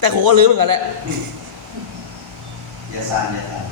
แต่โคก็ลืมเหมือนกันแหละอย่าซานอย่าซาน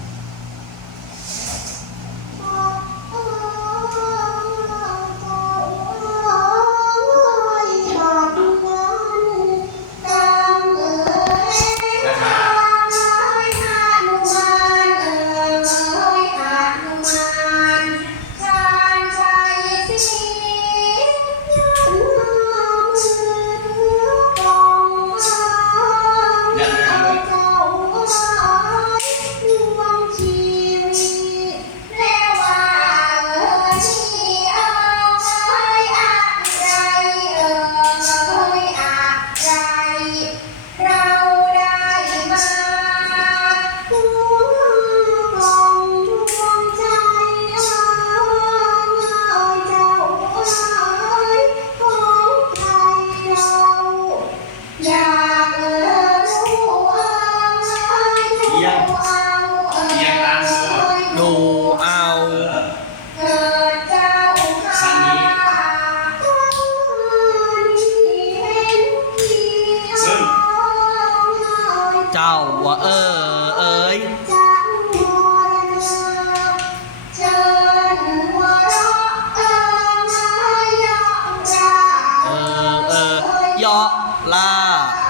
ดูเอาเอ่ยดูเอาเกิดเจ้าข้าเห็นพี่น้องเอ่ยเจ้าว่าเออเอ้ย 啦。